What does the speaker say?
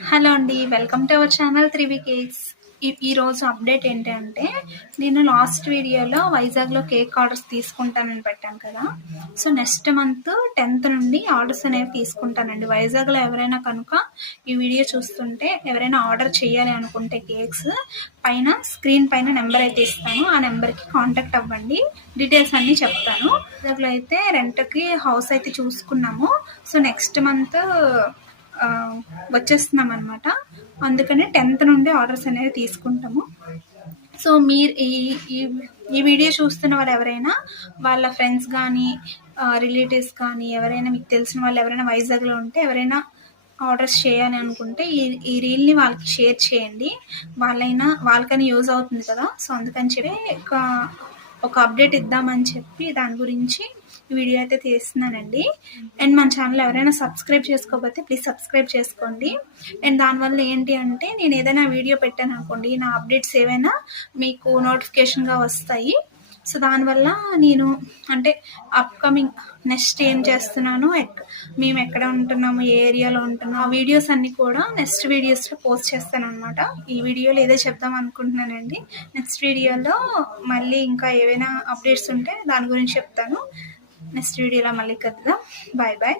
Hello అండి. Welcome to our channel 3 cakes. ఈరోజు update ఏంటి అంటే, నేను లాస్ట్ వీడియోలో వైజాగ్‌లో కేక్ ఆర్డర్స్ తీసుకుంటానని పెట్టాను కదా! సో, నెక్స్ట్ మంత్ 10థ్ నుండి ఆర్డర్స్ అనేవి తీసుకుంటానండి. వైజాగ్‌లో ఎవరైనా కనుక ఈ వీడియో చూస్తుంటే ఎవరైనా ఆర్డర్ చేయాలి అనుకుంటే కేక్స్ పైన స్క్రీన్ పైన నెంబర్ అయితే ఇస్తాను. ఆ నెంబర్‌కి కాంటాక్ట్ అవ్వండి. డీటెయిల్స్ అన్నీ చెప్తాను. వైజాగ్‌లో అయితే రెంట్‌కి హౌస్ అయితే చూసుకున్నాము. సో, నెక్స్ట్ మంత్ వచ్చేస్తున్నాం అనమాట. అందుకనే 10థ్ నుండి ఆర్డర్స్ అనేవి తీసుకుంటాము. సో మీరు ఈ ఈ ఈ వీడియో చూస్తున్న వాళ్ళు ఎవరైనా వాళ్ళ ఫ్రెండ్స్ కానీ రిలేటివ్స్ కానీ ఎవరైనా మీకు తెలిసిన వాళ్ళు ఎవరైనా వైజాగ్లో ఉంటే ఎవరైనా ఆర్డర్స్ చేయాలి అనుకుంటే ఈ రీల్ని వాళ్ళకి షేర్ చేయండి. వాళ్ళకని యూజ్ అవుతుంది కదా. సో అందుకని చెప్పి ఒక అప్డేట్ ఇద్దామని చెప్పి దాని గురించి వీడియో అయితే తీస్తున్నానండి. అండ్ మన ఛానల్ ఎవరైనా సబ్స్క్రైబ్ చేసుకోకపోతే ప్లీజ్ సబ్స్క్రైబ్ చేసుకోండి. అండ్ దానివల్ల ఏంటి అంటే నేను ఏదైనా వీడియో పెట్టాను అనుకోండి, నా అప్డేట్స్ ఏవైనా మీకు నోటిఫికేషన్గా వస్తాయి. సో దానివల్ల నేను అంటే అప్కమింగ్ నెక్స్ట్ ఏం చేస్తున్నాను, మేము ఎక్కడ ఉంటున్నాము, ఏ ఏరియాలో ఉంటున్నాము, ఆ వీడియోస్ అన్నీ కూడా నెక్స్ట్ వీడియోస్లో పోస్ట్ చేస్తాను అనమాట. ఈ వీడియోలో ఏదో చెప్దాం అనుకుంటున్నానండి. నెక్స్ట్ వీడియోలో మళ్ళీ ఇంకా ఏవైనా అప్డేట్స్ ఉంటే దాని గురించి చెప్తాను. నెక్స్ట్ వీడియోలో మళ్ళీ కలుద్దాం. Bye bye.